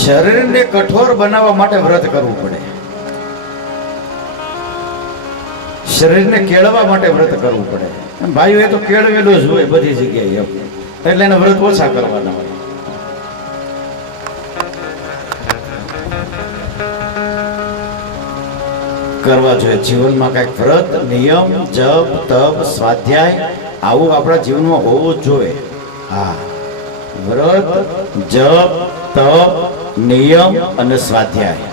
શરીરને કઠોર બનાવવા માટે વ્રત કરવું પડે, શરીરને કેળવવા માટે વ્રત કરવું પડે. ભાઈઓ એ તો કેળવેલું જ હોય બધી જગ્યાએ, એટલે એને વ્રત ઓછા કરવાના હોય. કરવા જોઈએ જીવનમાં કઈક વ્રત, નિયમ, જપ, તપ, સ્વાધ્યાય આવું આપણા જીવનમાં હોવું જ જોઈએ. હા, વ્રત, જપ, તપ, નિયમ અને સ્વાધ્યાય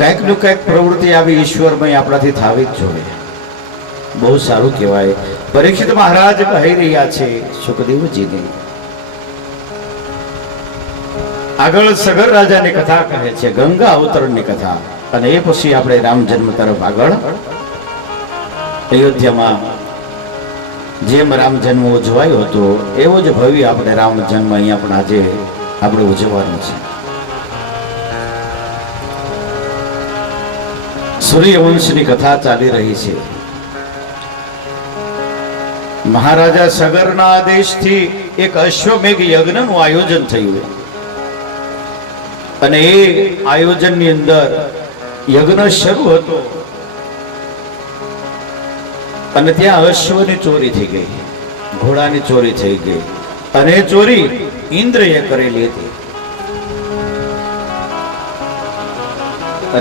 કઈક નું કઈક પ્રવૃત્તિ આવી ઈશ્વરમય આપણાથી થવી જ જોઈએ. બહુ સારું કહેવાય. પરીક્ષિત મહારાજ કહી રહ્યા છે સુખદેવજીને, આગળ સગર રાજાની કથા કહે છે, ગંગા અવતરણની કથા, અને એ પછી આપણે રામ જન્મ તરફ આગળ. અયોધ્યામાં જેમ રામ જન્મ ઉજવાયો હતો એવો જ ભવ્ય આપણે રામ જન્મ અહીંયા પણ આજે આપણે ઉજવવાનો છે. સૂર્યવંશની કથા ચાલી રહી છે. મહારાજા સગરના આદેશથી એક અશ્વમેઘ યજ્ઞનું આયોજન થયું, અને એ આયોજનની અંદર યજ્ઞ શરૂ હતો અને ત્યાં અશ્વની ચોરી થઈ ગઈ, ઘોડાની ચોરી થઈ ગઈ, અને એ ચોરી ઇન્દ્રએ કરેલી હતી.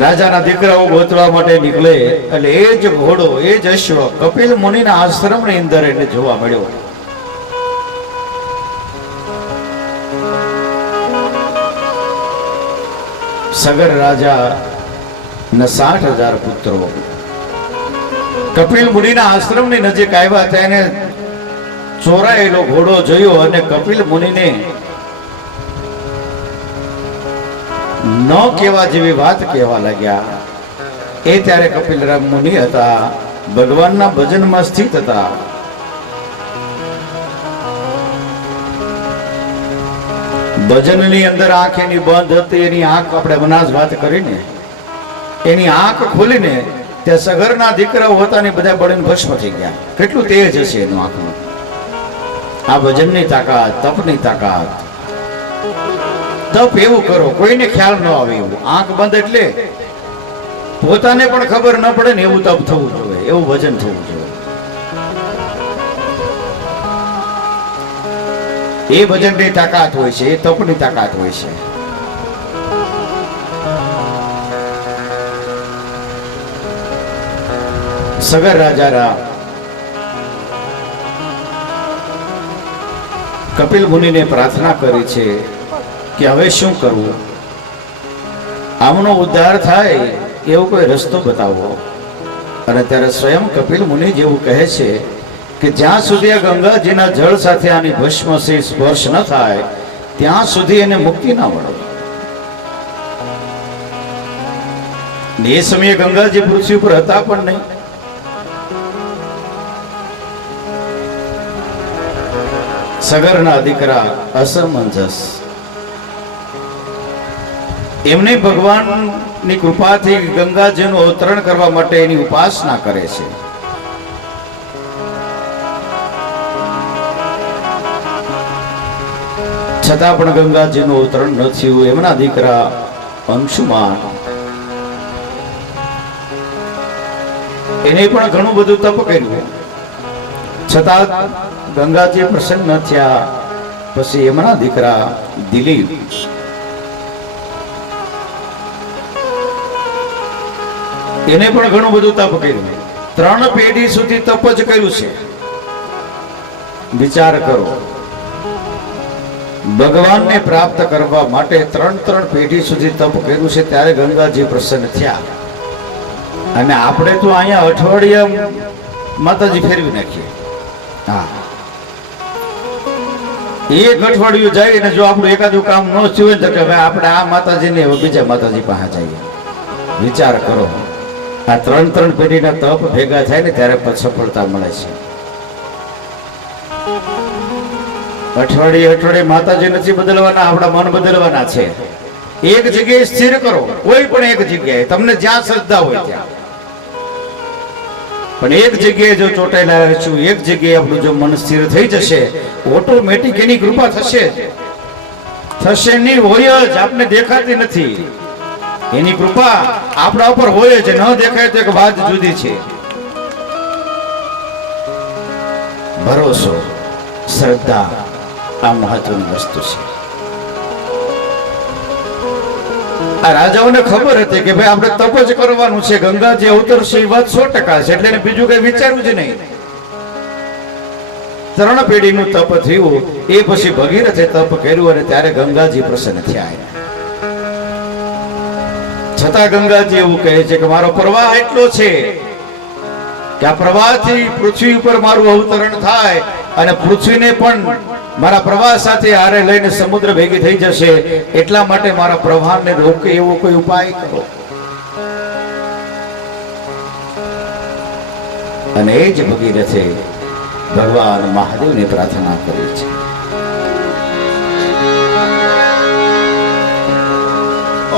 રાજાના દીકરાઓ ગોતવા માટે નીકળે એટલે એ જ ઘોડો, એ જ અશ્વ કપિલ મુનિના આશ્રમની અંદર એને જોવા મળ્યો. સગર રાજા ના 60,000 પુત્રો કપિલ મુનિના આશ્રમની નજીક આવ્યા, તેને ચોરાયેલો ઘોડો જોયો અને કપિલ મુનિને ન કહેવા જેવી વાત કહેવા લાગ્યા. એ ત્યારે કપિલ મુનિ હતા, ભગવાનના ભજનમાં સ્થિત હતા. ભજનની અંદર આંખ એની બંધ હતી, એની આંખ આપણે હમણાં જ વાત કરીને, એની આંખ ખોલીને ત્યાં સગરના દીકરાઓ હતા ને બધા બળીને ભસ્મ થઈ ગયા. કેટલું તેજ હશે એનું આંખનું! આ ભજનની તાકાત, તપની તાકાત. તપ એવું કરો કોઈને ખ્યાલ ન આવે એવું, આંખ બંધ એટલે પોતાને પણ ખબર ન પડે ને એવું તપ થવું જોઈએ, એવું ભજન થવું જોઈએ. એ ભજનની તાકાત હોય છે, એ તપની તાકાત હોય છે. સગર રાજા કપિલ મુનિને પ્રાર્થના કરી છે કે હવે શું કરવું, આમનો ઉદ્ધાર થાય એવો કોઈ રસ્તો બતાવો. અને ત્યારે સ્વયં કપિલ મુનિ જેવું કહે છે કે જ્યાં સુધી આ ગંગાજીના જળ સાથે આની ભસ્મ સ્પર્શ ન થાય ત્યાં સુધી એને મુક્તિ ના મળે. એ સમયે ગંગાજી પૃથ્વી ઉપર હતા પણ નહીં. સગરના દીકરા અસમંજસ, એમને ભગવાનની કૃપાથી ગંગાજીનું અવતરણ કરવા માટે એની ઉપાસના કરે છે. છતાં પણ ગંગાજીનું અવતરણ ન થયું. એમના દીકરા અંશુમાન, એને પણ ઘણું બધું તપ કર્યું, છતાં ગંગાજી પ્રસન્ન ન થયા. પછી એમના દીકરા દિલીપ, એને પણ ઘણું બધું તપ કર્યું. 3 પેઢી સુધી તપ જ કર્યું છે. વિચાર કરો, ભગવાનને પ્રાપ્ત કરવા માટે 3 પેઢી સુધી તપ કર્યું છે, ત્યારે ગંગાજી પ્રસન્ન થયા. અને આપણે તો અહીંયા અઠવાડિયા માતાજી ફેરવી નાખીએ. હા, એક અઠવાડિયું જાય ને જો આપણું એકાદું કામ ન થયું તો કે હવે આપણે આ માતાજીને બીજા માતાજી પાસે જઈએ. વિચાર કરો, આ 3 પેઢીના તપ ભેગા થાય ને ત્યારે સફળતા મળે છે. અઠવાડિયે માતાજી નથી બદલવાના, આપણા મન બદલવાના છે. એક જગ્યાએ સ્થિર કરો, કોઈ પણ એક જગ્યાએ, તમને જ્યાં શ્રદ્ધા હોય ત્યાં. પણ એક જગ્યાએ જો ચોટાયેલા રહેશું, એક જગ્યાએ આપણું જો મન સ્થિર થઈ જશે, ઓટોમેટિક એની કૃપા થશે. થશે નહીં, હોય જ, આપને દેખાતી નથી. એની કૃપા આપણા ઉપર હોય છે, ન દેખાય તો એક વાત જુદી છે. ભરોસો, શ્રદ્ધા આ મહત્વની વસ્તુ છે. આ રાજાઓને ખબર હતી કે ભાઈ આપણે તપ જ કરવાનું છે, ગંગાજી અવતરશે એ વાત 100% છે, એટલે એને બીજું કઈ વિચારવું જ નહીં. 3 પેઢીનું તપ થયું, એ પછી ભગીરથે તપ કર્યું અને ત્યારે ગંગાજી પ્રસન્ન થયા. છતાં ગંગાજી એવું કહે છે કે મારો પ્રવાહ એટલો છે કે આ પ્રવાહથી પૃથ્વી ઉપર મારું અવતરણ થાય અને પૃથ્વીને પણ મારા પ્રવાહ સાથે હારે લઈને સમુદ્ર ભેગી થઈ જશે, એટલા માટે મારા પ્રવાહને રોકે એવો કોઈ ઉપાય કરો. અને એ જ ભગીરથે ભગવાન મહાદેવને પ્રાર્થના કરી છે.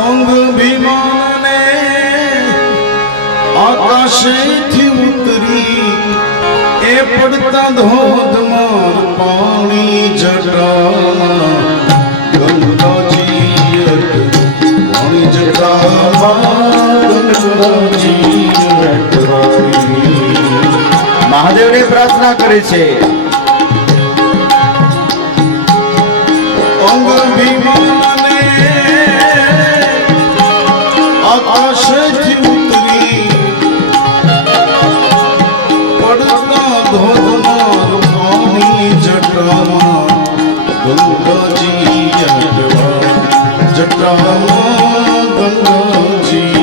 અંગ વિમાને આકાશેથી ઉતરી એ પડતા ધોધમાર પાણી જટામાં ગંગાજી પાણી જટામાં ગંગાજી મહાદેવને પ્રાર્થના કરી છે. અંગ વિમાને આકાશેથી ઉતરી પડતા ધોધમાર પાણી જટામાં ગંગાજી જટામાં ગંગાજી.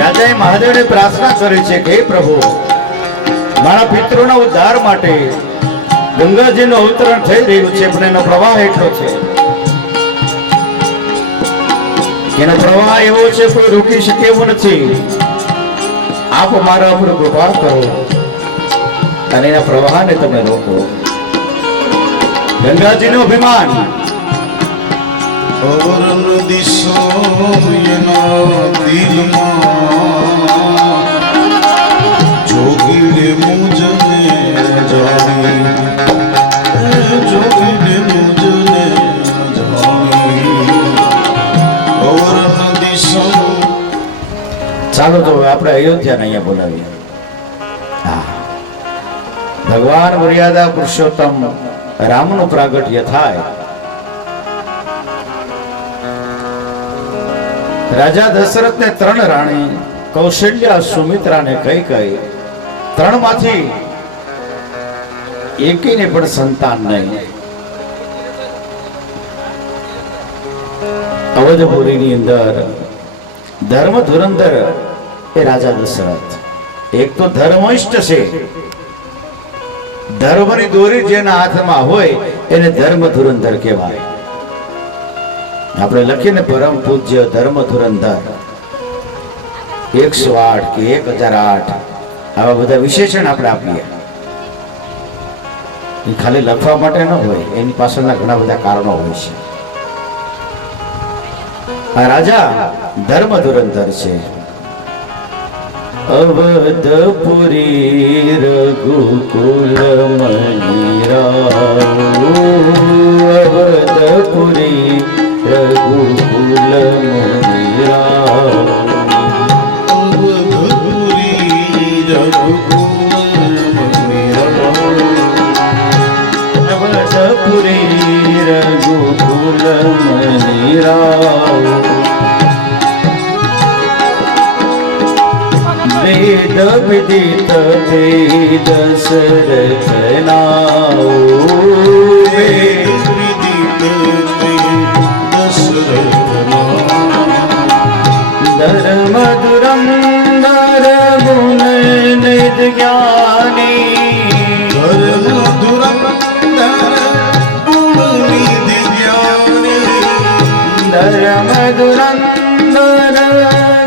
રાજાએ મહાદેવને પ્રાર્થના કરી છે કે હે પ્રભુ, મારા પિતૃના ઉદ્ધાર માટે ગંગાજીનું અવતરણ થઈ રહ્યું છે, પણ એનો પ્રવાહ એટલો છે, એનો પ્રવાહ એવો છે કોઈ રોકી શકે એવું નથી. આપ મારા ઉપર કૃપા કરો અને એના પ્રવાહને તમે રોકો. ગંગાજીનું અભિમાન અવરન દિશો એના દિલમાં જોગીને મુજને જાણી જોગીને મુજને જાણી અવરન દિશો. ચાલો તો આપણે અયોધ્યાને અહીંયા બોલાવીએ. હા, ભગવાન મર્યાદા પુરુષોત્તમ રામનું પ્રાગટ્ય થાય. રાજા દશરથને 3 રાણી કૌશલ્યા, સુમિત્રાને કઈ 3 માંથી એકેયને પણ સંતાન નહીં. અવધપુરીની અંદર ધર્મ ધુરંધર એ રાજા દશરથ. એક તો ધર્મિષ્ઠ છે, ધર્મની દોરી જેના હાથમાં હોય એને ધર્મ ધુરંધર કહેવાય. આપણે લખીને પરમ પૂજ્ય ધર્મ ધુરંધર 108 કે 1008 આવા બધા વિશેષણ આપણે આપીએ. એ ખાલી લખવા માટે ન હોય, એની પાછળના ઘણા બધા કારણો હોય છે. આ રાજા ધર્મ ધુરંધર છે. અવધપુરી રઘુકુલ મણિરાવ, અવધપુરી રઘુકુલ મણિરાવ, અવધપુરી રઘુકુલ મણિરાવ, અવધપુરી રઘુકુલ મણિરાવ. વેદ વિદિત વેદ દશરથ નાઓ, વેદ વિદિત દશરથ નાઓ, ધર્મ ધુરંધર ગુણ નિધ જ્ઞાની, ધર્મ ધુરંધર ગુણ નિધ જ્ઞાની, ધર્મ ધુરંધર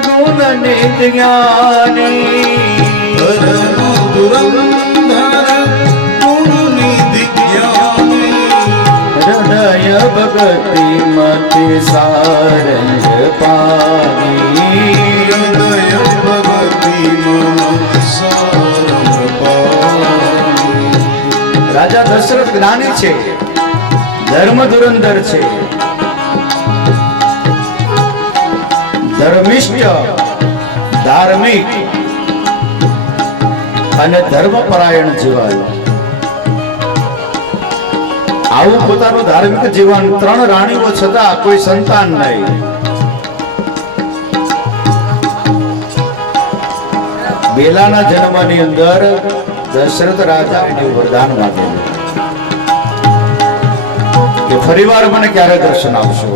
ગુણ નિધ જ્ઞાની, ધર્મ ધુરંધર ગુણ નિધ જ્ઞાની, હૃદય ભક્તિ મતિ સારંગ પામી, હૃદય ભગતિ મન સારંગ પામી. રાજા દશરથ જ્ઞાની છે, ધર્મ ધુરંધર છે, ધર્મિષ્ઠ, ધાર્મિક અને ધર્મપરાયણ જીવન. આવું પોતાનું ધાર્મિક જીવન, 3 રાણીઓ છતાં કોઈ સંતાન નહીં. બેલાના જન્મની અંદર દશરથ રાજા એને વરદાન માંગેલું કે ફરીવાર મને ક્યારે દર્શન આપશો.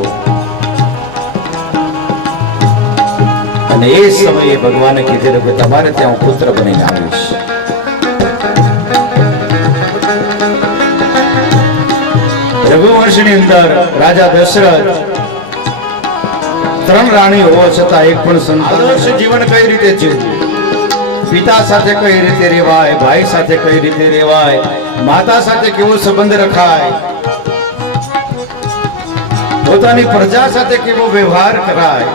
અને એ સમયે ભગવાને કીધેલું કે તમારે ત્યાં હું પુત્ર બનીને આવીશ. રઘુવંશની અંદર રાજા દશરથ 3 રાણી હોવા છતાં એક પણ સંતાન. આદર્શ જીવન કઈ રીતે જીવવું, પિતા સાથે કઈ રીતે રહેવાય, ભાઈ સાથે કઈ રીતે રહેવાય, માતા સાથે કેવો સંબંધ રખાય, પોતાની પ્રજા સાથે કેવો વ્યવહાર કરાય,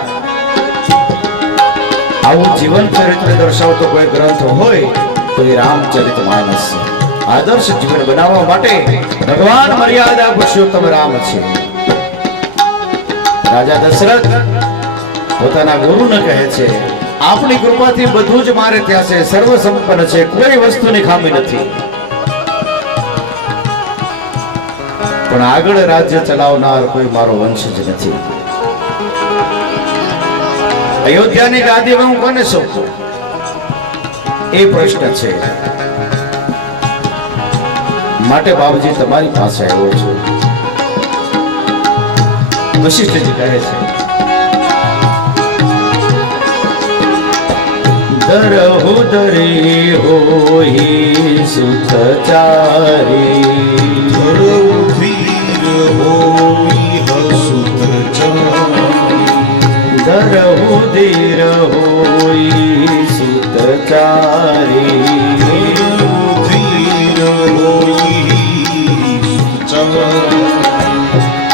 આવું જીવન ચરિત્ર દર્શાવતો કોઈ ગ્રંથ હોય તો એ રામચરિતમાનસ. આદર્શ જીવન બનાવવા માટે ભગવાન મર્યાદા પુરુષોત્તમ રામ છે. રાજા દશરથ પોતાના ગુરુને કહે છે, આપણી કૃપાથી બધું જ મારે ત્યાં છે, સર્વ સંપન્ન છે, કોઈ વસ્તુની ખામી નથી. પણ આગળ રાજ્ય ચલાવનાર કોઈ મારો વંશ જ નથી. અયોધ્યાની ગાદી હું કોને સોંપું, એ પ્રશ્ન છે. માટે બાબુજી તમારી પાસે આવ્યો છું. વશિષ્ઠજી કહે છે, દરહુ દરી હોઈ સુતચારી, ધીર હોઈ હસુતચારી, દરહુ ધીર હોઈ સુતચારી,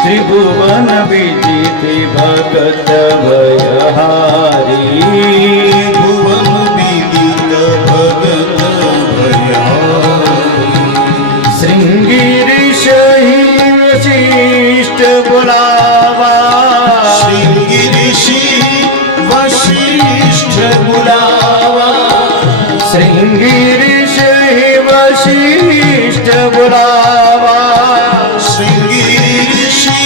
ત્રિભુવન વિદિતિ ભગત ભયહારી, ભુવન વિદિત ભગત ભયહારી, શ્રૃંગીરીશ વશિષ્ઠ બોલાવા, શ્રીગિરિષિ વશિષ્ઠ બોલાવા, શ્રૃંગીરીશ વશિષ્ઠ બોલાવા, શ્રીગિરિષિ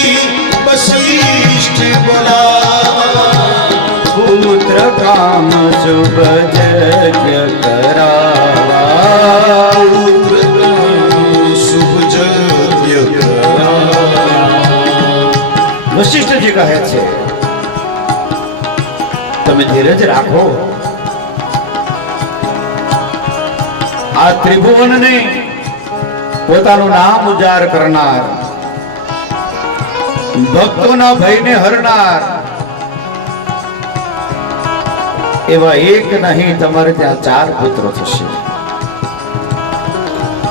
વશિષ્ઠ બોલાવા, પુત્ર કામ શુભ યજ્ઞ કરાવા, શુભ જગ્ય કરાવા. વશિષ્ઠજી કહે છે, તમે ધીરજ રાખો. આ ત્રિભુવનને પોતાનું નામ ઉજાર કરનાર, ભક્તોના ભયને હરનાર એવા એક નહીં તમારે ત્યાં 4 પુત્રો થશે.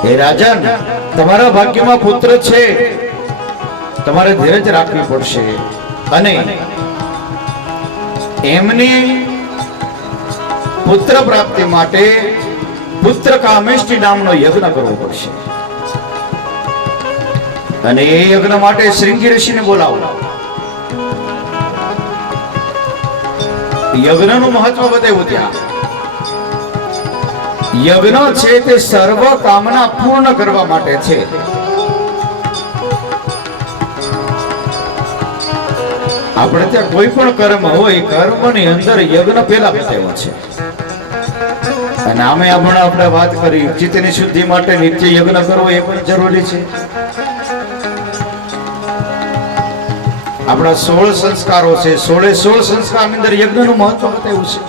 હે રાજન, તમારા ભાગ્યમાં પુત્ર છે, તમારે ધીરજ રાખવી પડશે અને એમની પુત્ર પ્રાપ્તિ માટે પુત્ર કામેષ્ટિ નામનો યજ્ઞ કરવો પડશે. અને એ યજ્ઞ માટે શ્રૃંગી ઋષિને બોલાવો. યજ્ઞનું મહત્વ બતાવ્યું ત્યાં. યજ્ઞ છે તે સર્વ કામના પૂર્ણ કરવા માટે છે. આપણે ત્યાં કોઈ પણ કર્મ હોય, કર્મની અંદર યજ્ઞ પહેલા બતાવ્યો છે. અને આમે આપણે વાત કરી ચિત્તની શુદ્ધિ માટે નિત્ય યજ્ઞ કરવો એ પણ જરૂરી છે. આપણા 16 સંસ્કારો છે, 16 સંસ્કારની અંદર યજ્ઞનું મહત્વ બતાવ્યું છે.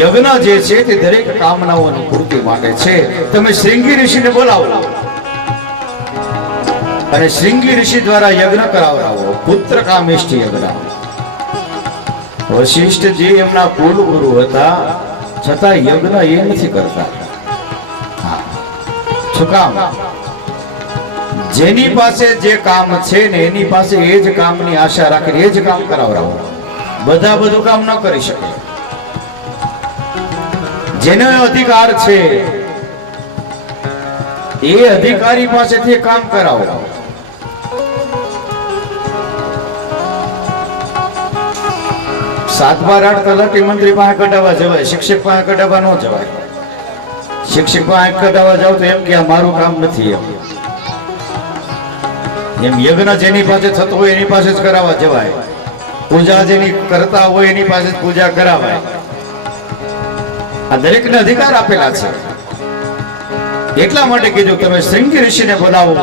યજ્ઞ જે છે તે દરેક કામનાઓની પૂર્તિ માટે છે. તમે શ્રૃંગી ઋષિને બોલાવો અને શ્રૃંગી ઋષિ દ્વારા યજ્ઞ કરાવડાવો, પુત્ર કામેષ્ટિ યજ્ઞ. વશિષ્ઠજી એમના કુલ ગુરુ હતા, છતાં યજ્ઞ એ નથી કરતા. શું કામ? જેની પાસે જે કામ છે ને એની પાસે એ જ કામની આશા રાખીને એ જ કામ કરાવડાવો. બધા બધું કામ ન કરી શકે. જેનો અધિકાર છે એ અધિકારી પાસેથી કામ કરાવો. સાતમા રાડ તલાટી મંત્રી પાસે કઢાવવા જવાય, શિક્ષક પાસે કઢાવવા ન જવાય. શિક્ષક પાસે કઢાવવા જાવ તો એમ કે આ મારું કામ નથી. એમ યજ્ઞ જેની પાસે થતો હોય એની પાસે જ કરાવવા જવાય. પૂજા જેની કરતા હોય એની પાસે જ પૂજા કરાવાય. આ દરેકને અધિકાર આપેલા છે. એટલા માટે કીધું તમે શ્રૃંગી ઋષિને બોલાવો,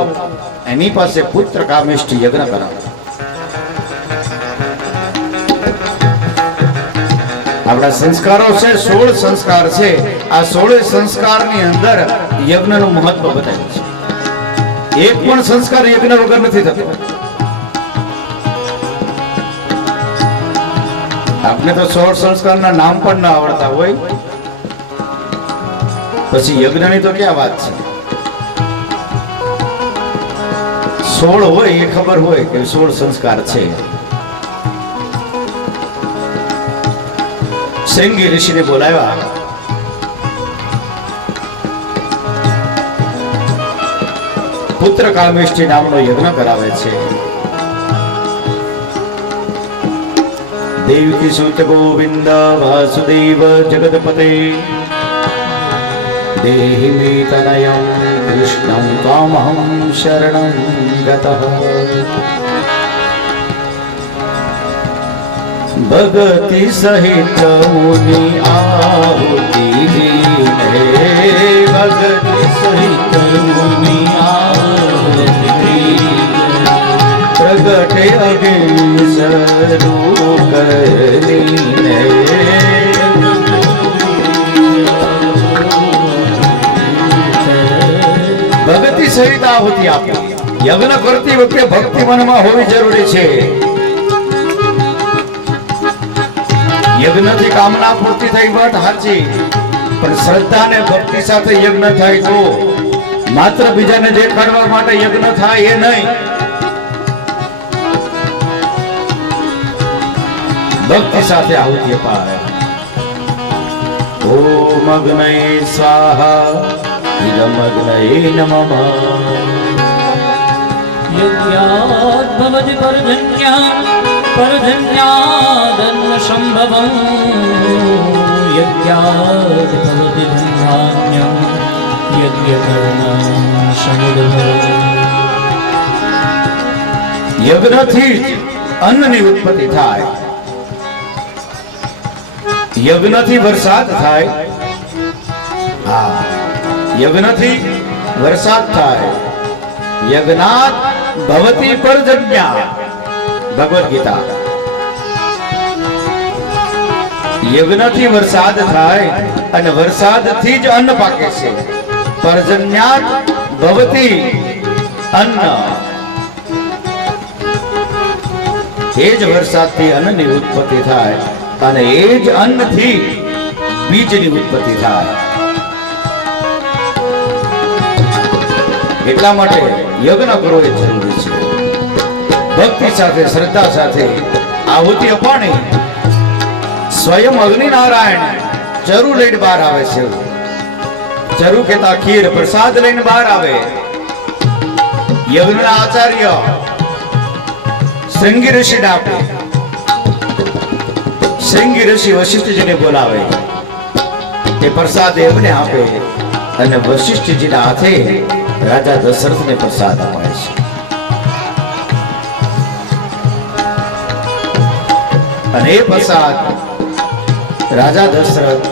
એની પાસે પુત્ર કામેષ્ટિ યજ્ઞ કરાવો. આપણા સંસ્કારો છે, 16 સંસ્કાર છે. આ 16 સંસ્કારની અંદર યજ્ઞનું મહત્વ બતાવ્યું છે. એક પણ સંસ્કાર યજ્ઞ વગર નથી થતો. આપને તો 16 સંસ્કારના નામ પણ ના આવડતા હોય, પછી યજ્ઞની તો ક્યાં વાત છે. 16 હોય એ ખબર હોય કે 16 સંસ્કાર છે. શ્રૃંગી ઋષિને બોલાવ્યા. પુત્ર કામેષ્ટિ નામનો યજ્ઞ કરાવે છે. દેવકી સુત ગોવિંદ વાસુદેવ જગતપતે દેહિ મે તનયં કૃષ્ણં ત્વામહં શરણં ગતઃ. ભગતિ સહિત મુનિ આહુતિ દીને, ભગતિ સહિત મુનિ આહુતિ પ્રગટે અગ્નિ સરૂ કરીને. ભક્તિ સહિત આહુતિ આપી. યજ્ઞ કરતી વખતે ભક્તિ મનમાં હોવી જરૂરી છે. યજ્ઞથી કામના પૂર્તિ થઈ વાત સાચી, પણ શ્રદ્ધા ને ભક્તિ સાથે યજ્ઞ થાય તો માત્ર બીજાને દેખાડવા માટે યજ્ઞ થાય એ નહીં. ભક્તિ સાથે આહુતિ અપાય. ઓમ અગ્નય સ્વાહા ઇદમ અગ્નયે નમઃ. યજ્ઞાત ભવતિ પરજન્યાદન્ન સંભવં, યજ્ઞાત ભવતિ ધન્ધાન્યં યજ્ઞકર્મ સમુદ્ભવં. યજ્ઞથી જ અન્નની ઉત્પત્તિ થાય. યજ્ઞથી વરસાદ થાય. હા, યજ્ઞથી વરસાદ થાય. યજ્ઞાત ભવતિ પરજન્યા, ભગવદ ગીતા. યજ્ઞથી વરસાદ થાય અને વરસાદથી જ અન્ન પાકે છે. પર્જન્યાત ભવતિ અન્ન, એ જ વરસાદથી અન્નની ઉત્પત્તિ થાય અને એ જ અન્નથી બીજની ઉત્પત્તિ થાય. એટલા માટે યજ્ઞ કરવો એ જરૂરી છે. ભક્તિ સાથે શ્રદ્ધા સાથે આહુતિ અપાણી. સ્વયં અગ્નિનારાયણ ચરુ લઈને બહાર આવે છે. ચરુ કેતા ખીર પ્રસાદ લઈને બહાર આવે. યજ્ઞના આચાર્ય શ્રૃંગી ઋષિને આપે. શ્રૃંગી ઋષિ વશિષ્ઠજીને બોલાવે. એ પ્રસાદ એમને આપે અને વશિષ્ઠજીના હાથે રાજા દશરથને પ્રસાદ અપાય છે. અને એ પ્રસાદ રાજા દશરથ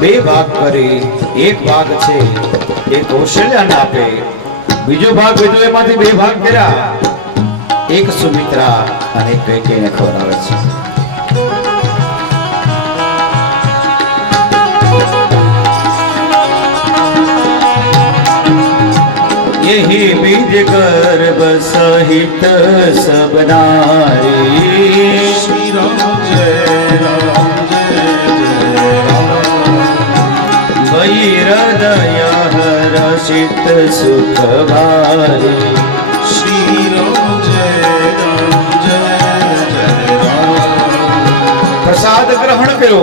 બે ભાગ કરી, એક ભાગ છે એ કૌશલ્યાને આપે, બીજો ભાગ વિધુએમાંથી બે ભાગ કર્યા, એક સુમિત્રા અને કૈકેયીને ખવડાવે છે. यही बीज गर्भ सहित सब नारी, श्री राम जय राम जय जय राम। वही हृदय हर्षित सुख भारी, श्री राम जय राम जय जय राम। प्रसाद ग्रहण करो.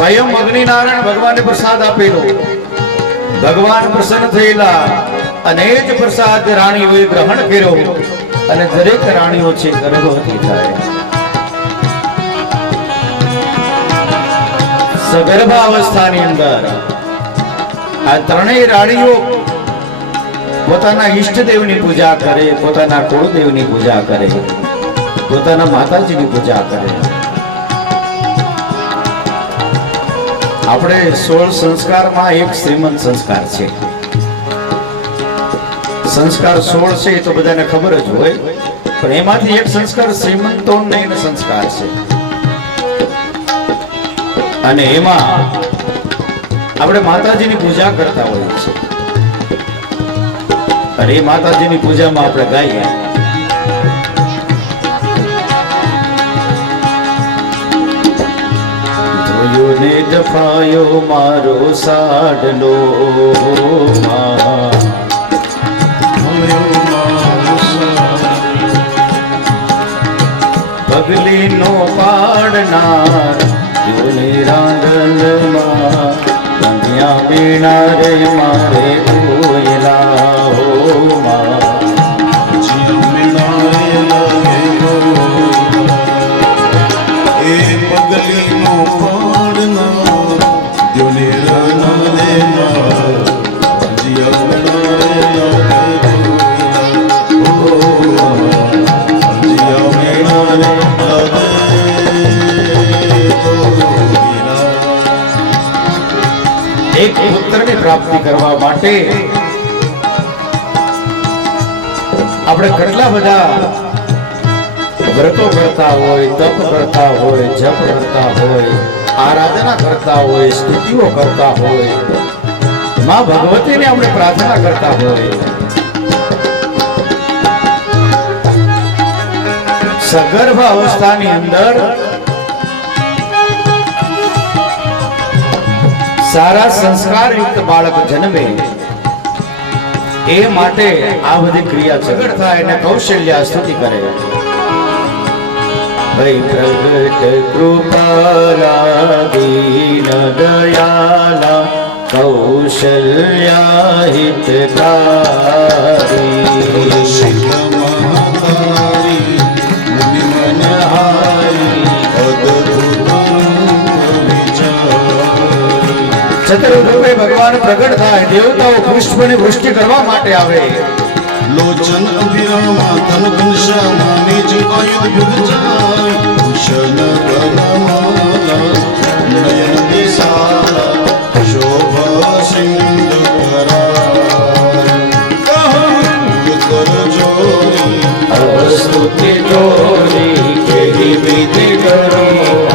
સ્વયં અગ્નિનારાયણ ભગવાને પ્રસાદ આપેલો, ભગવાન પ્રસન્ન થયેલા અને એ જ પ્રસાદ રાણીઓએ ગ્રહણ કર્યો અને દરેક રાણીઓ છે ગર્ભવતી થાય. સગર્ભાવસ્થાની અંદર આ ત્રણેય રાણીઓ પોતાના ઈષ્ટદેવની પૂજા કરે, પોતાના કુળદેવની પૂજા કરે, પોતાના માતાજીની પૂજા કરે. આપણે 16 સંસ્કારમાં એક શ્રીમંત સંસ્કાર છે. સંસ્કાર 16 છે એ તો બધાને ખબર જ હોય, પણ એમાંથી એક સંસ્કાર શ્રીમંતોન્નયન સંસ્કાર છે. અને એમાં આપણે માતાજીની પૂજા કરતા હોઈએ છીએ. અને એ માતાજીની પૂજામાં આપણે ગાઈએ, ધોયો ને દફાયો મારો સાડલો પગલી નો પાડનાર જોને રાંદલમાં બંધ્યા વીણા રે મારે કોયલા હો માં. એ પગલીનો પાડનાર દ્યોને રાના એક પુત્રની પ્રાપ્તિ કરવા માટે આપણે કેટલા બધા વ્રતો કરતા હોય, તપ કરતા હોય, જપ કરતા હોય, આરાધના કરતા હોય, સ્તુતિઓ કરતા હોય, માં ભગવતીને આપણે પ્રાર્થના કરતા હોય. સગર્ભ અવસ્થાની અંદર સારા સંસ્કાર યુક્ત બાળક જન્મે એ માટે આ બધી ક્રિયા સગળ થાય અને કૌશલ્યા સ્તુતિ કરે. ભઈ પ્રગટ કૃપાલા દીન દયાલા કૌશલ્યા હિતકારી શિખમહારી મુનિમનહારી ચતુર્ભુજે ભગવાન પ્રગટ થાય, દેવતાઓ પુષ્પની વૃષ્ટિ કરવા માટે આવે. લોચન અભિરામા તન ઘનશ્યામા નિજ આયુધ ભુજાય ભૂષણ ગણમાલા નયન વિશાલા શોભા સિંધુ કરાય કર જોરી સ્તુતિ જોરી કેવી વિધિ કરો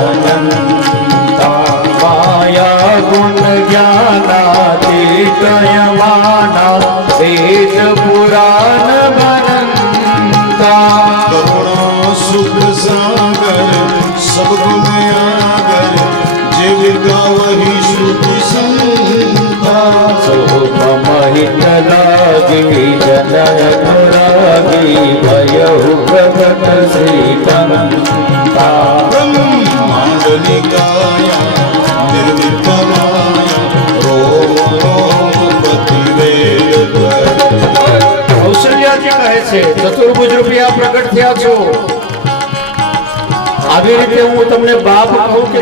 અનંતા માયા ગુણ જ્ઞાનાતીતયમાના વેદ પુરાણ ભરંતા કરુણા સુખ સાગર સબ ગુણ આગર જીવ ગાવહી શ્રુતિ સંતા સોપમહિત લાગી જનય ધુરાગી ભયહુ પ્રગટ શ્રીકંતા બ્રહ્માંડનિકાયા નિર્મિતમાયા રોમ પ્રતિવેદ કૌશલ્યાજી કહે છે, ચતુર્ભુજ રૂપિયા પ્રગટ થયા છો. આવી રીતે હું તમને બાપ કહું કે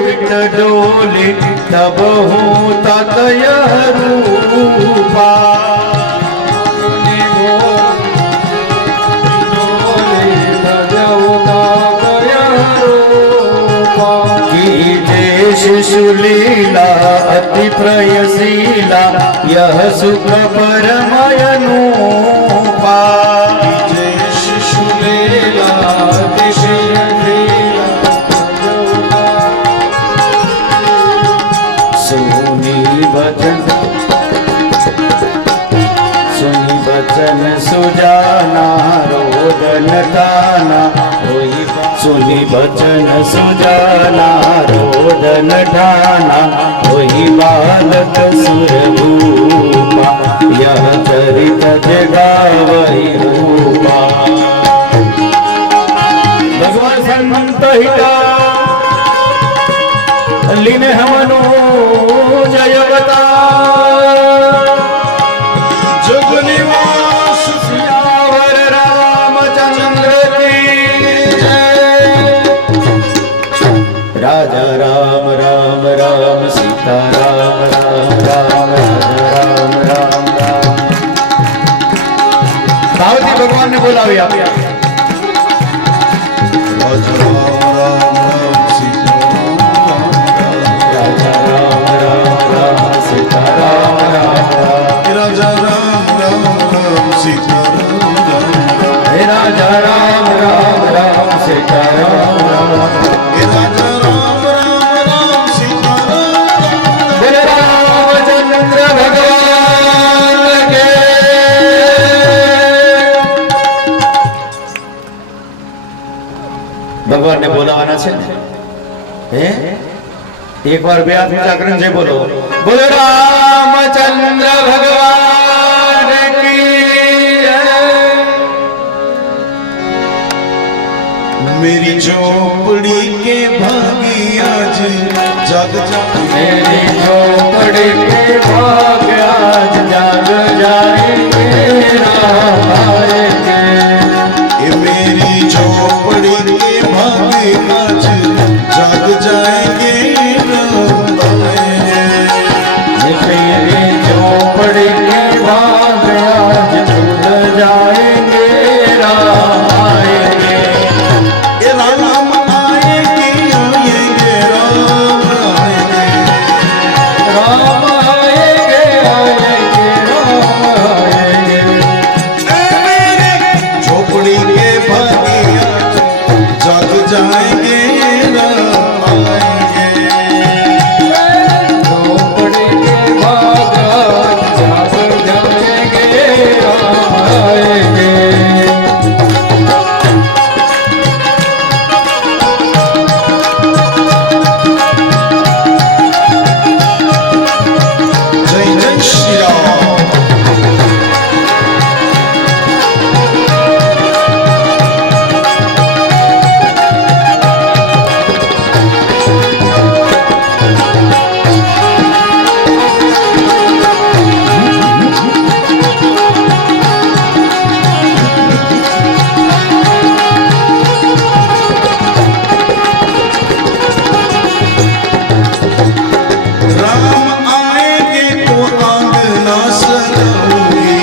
ડોલે તબ હું તતય રૂપા शिशुलीला अति प्रयशीला यह सुख परमयनूपा जय शिशुलीला सुनी बचन सुजाना रोदन ताना सुनी बचन सुजाना रोदन ठाना वही बालक सुरभूपा यह चरित जगावही रूपा. भगवान संत हिता लीने हमनो અવતાર જગ નિવાસ સિયાવર રામચંદ્ર કી જય રાજા રામ રામ રામ સીતા રામ રામ રામ રાજા રામ રામ રામ ભાવથી ભગવાનને બોલાવી આપ્યા રાજ રામ રામ રામ સીતારામ રાજા રામ રામ રામ સીતા રામ રામ રામ રાજા રામ રામ રામ સીતારામ હે રાજા રામ રામ રામ સીતા રામ રામ હે રાજા રામ રામ રામ સીતારામ બોલે રામચંદ્ર ભગવાન કે ભગવાનને બોલાવાના છે ને હે એકવાર બે હાથ ઊંચા કરીને જય બોલો બોલે રામચંદ્ર ભગવાન કી જય मेरी झोपड़ी के भागी आज जग जग मेरी झोपड़ी के भाग आज जाग जाएंगे राम आएंगे ये मेरी झोपड़ी के भागी आज जग जाएंगे राम आएंगे। मेरी झोपड़ी के भाग आज जुड़ जाएंगे राम आएंगे ये राम आएंगे आएंगे राम आएंगे राम आएंगे आएंगे राम आएंगे ए मेरे झोपड़ी के भागी आज जग जाएंगे राम आएंगे। झोपड़ी के भाग आज जाग जाएंगे राम आएंगे जय जय श्री राम। राम आएंगे तो आंगना सजाऊंगी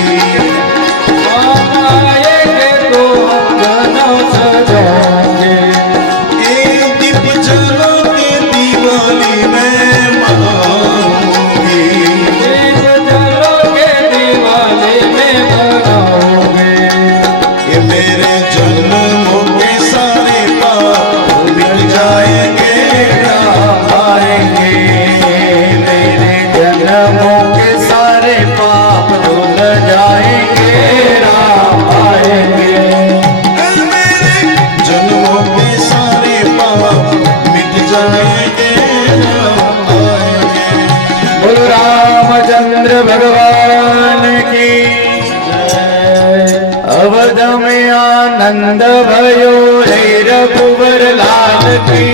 राम आएंगे तो अंगना सजाएंगे एक दीप जला के दिवाली में मनाऊंगी दीप जला के दिवाली में मनाओगे ये मेरे जन्मों के सारे पाप मिट जाएंगे राम आएंगे मेरे जन्मों के सारे पाप धुल जाएंगे राम आएंगे मेरे जन्मों के सारे पाप मिट जाएंगे राम आएंगे। बोलो रामचंद्र भगवान की जय अवध में आनंद भयो हे रघुवर लाल की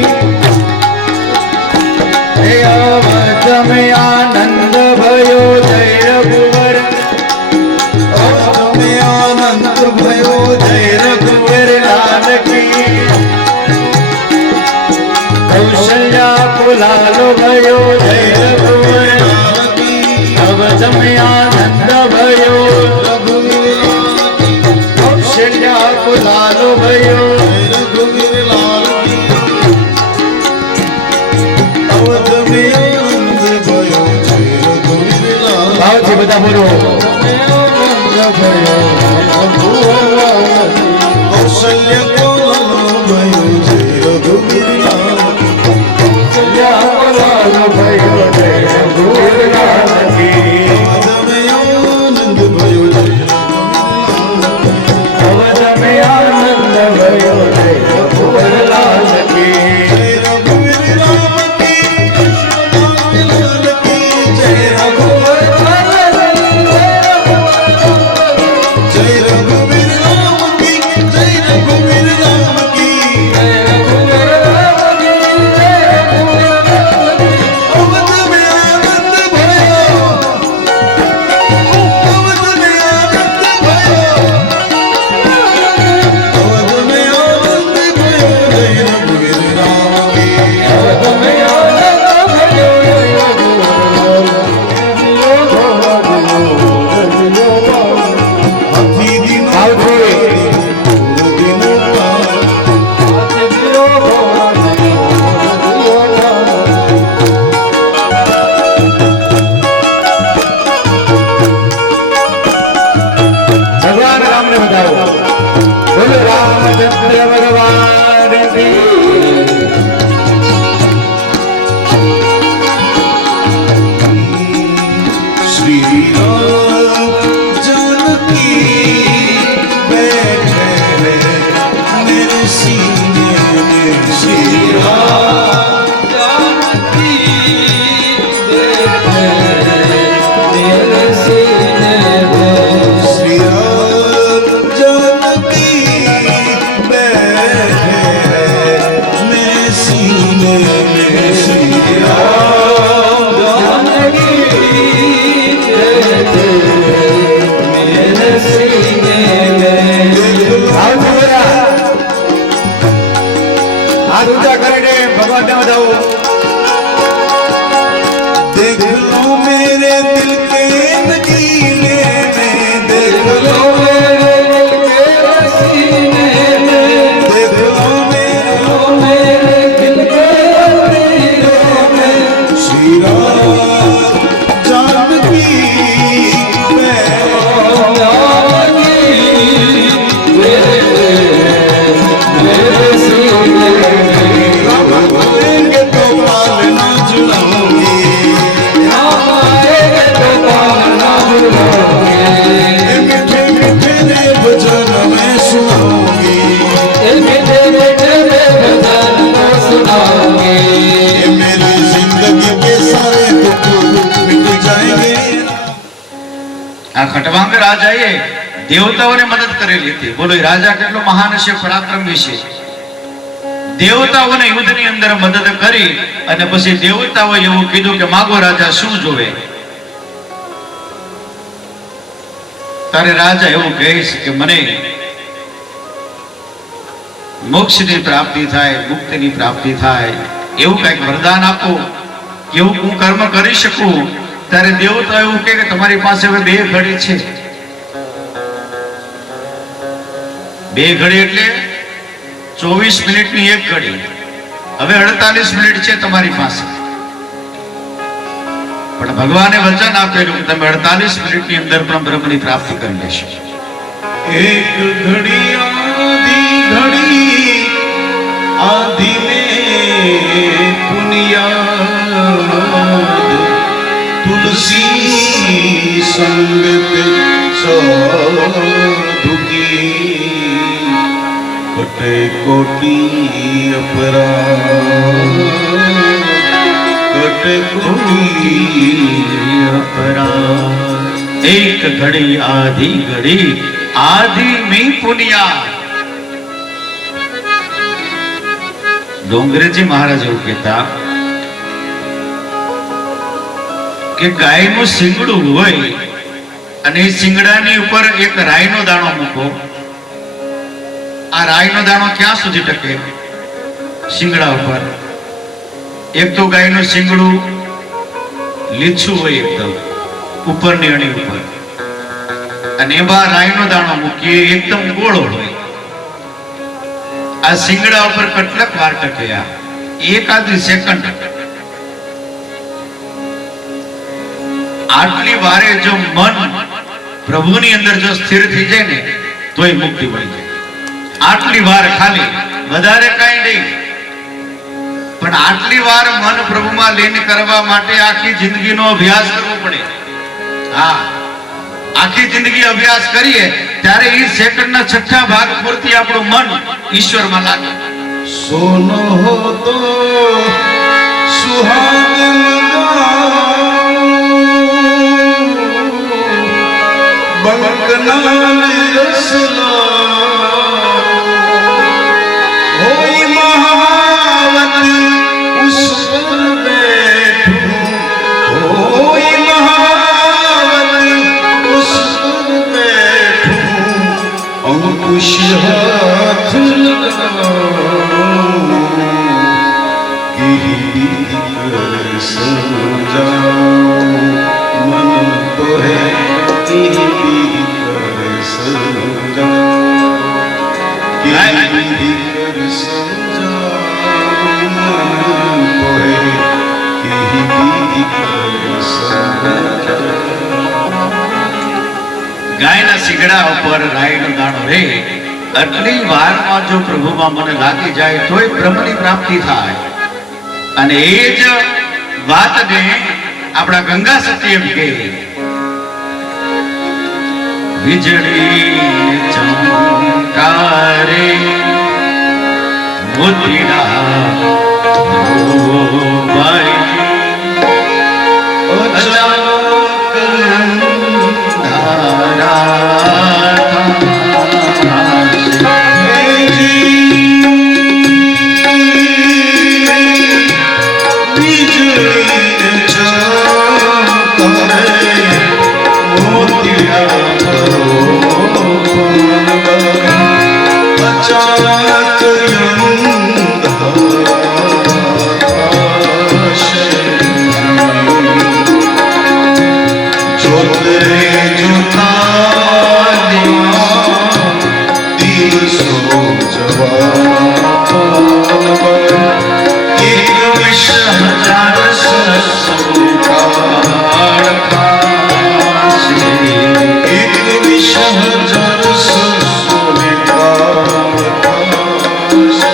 हे अवध में आनंद भयो जय रघुवर अवध में आनंद भयो जय रघुवर लाल की कौशल्या को लालो भयो जय रघुवर लाल की अवध में आनंद भयो कौशल्या को लालो भयो रघुवीर लाल की अवध में आनंद भयो जय रघुवीर लाल भावથી બધા બોલો कौशल्य को लालो भयो जय रघुवीर लाल कौशल्या को लालो भयो जय रघुवर लाल की अवध में आनंद भयो जय अवध में आनंद भयो जय रघुवर लाल की जय रघुवीर राम की कृष्ण लाल की जय रघुवीर जय रघुवीर राम की जय रघुवीर सीने में श्री राम હાથ ઊંચા કરીને ભગવાનને વધાવો. देख लो मेरे दिल के नगीने में देख लो मेरे दिल के सीने में देख लो मेरे दिल के सीने में श्री राम जानकी मेरे सीने में राम बोलेंगे तो पालना जुड़ाऊंगी मीठे मीठे रे भजन मैं सुनाऊंगी मेरी जिंदगी के सारे दुख मिट जाएंगे. આ ખટવાંગ રાજાએ દેવતાઓને મદદ કરેલી હતી. બોલો એ રાજા કેટલો મહાન છે, પરાક્રમી છે. દેવતાઓને યુદ્ધની અંદર મદદ કરી અને પછી દેવતાઓએ એવું કીધું કે માગો રાજા શું જોવે. તારે રાજા એવું કહે છે કે મને મોક્ષની પ્રાપ્તિ થાય, મુક્તિની પ્રાપ્તિ થાય, એવું કઈક વરદાન આપો, એવું હું કર્મ કરી શકું. ત્યારે દેવતા એવું કહે કે તમારી પાસે હવે 2 ઘડી છે. 2 ઘડી એટલે 24 મિનિટની 1 ઘડી. હવે 48 મિનિટ છે તમારી પાસે. પણ ભગવાને વચન આપેલું કે તમે 48 મિનિટની અંદર પણ બ્રહ્મની પ્રાપ્તિ કરી લેશો. एक घड़ी आधी में पुनियाद तुलसी संगत साधु की कटे कोटि अपराध कटे कोटि अपराध. एक घड़ी आधी घड़ी आधी में पुनिया. ડોંગરેજી મહારાજ એવું કહેતા કે ગાયનું શિંગડું હોય અને એ શિંગડાની ઉપર એક રાઈનો દાણો મૂકો. આ રાઈનો દાણો ક્યાં સુધી ટકે? શિંગડા ઉપર. એક તો ગાયનું શિંગડું લીછું હોય એકદમ ઉપરની અણી ઉપર, અને એમાં રાઈનો દાણો મૂકીએ એકદમ ગોળો હોય. આ શિંગડા ઉપર કેટલાક વાર ટક્યા? 1 સેકન્ડ. આટલી વારે જો મન પ્રભુની અંદર જો સ્થિર થઈ જાય ને તોય મુક્તિ મળી જાય. આટલી વાર ખાલી, વધારે કાંઈ નહીં, પણ આટલી વાર મન પ્રભુમાં લીન કરવા માટે આખી જિંદગીનો અભ્યાસ કરવો પડે. હા, આખી જિંદગી અભ્યાસ કરીએ ત્યારે એ સેકન્ડના 6 ભાગ પૂરતી આપણું મન ઈશ્વરમાં લાગે. सोनो हो तो सुहागन बंकनाल रसला होई महावत उस पर बैठूं होई महावत उस पर बैठूं अंकुश हाथ मन तो है ગાયના શિંગડા ઉપર રાઈનો દાણો રે, આટલી વારમાં જો પ્રભુમાં મને લાગી જાય તોય બ્રહ્મની પ્રાપ્તિ થાય. અને એ જ વાતને આપણા ગંગા સતી એમ કે વીજળી ચમકારે મોતીડા વિષ હજાર સરસોને કાળ ખાશે. એક વિષ હજાર સરસોને કાળ ખાશે.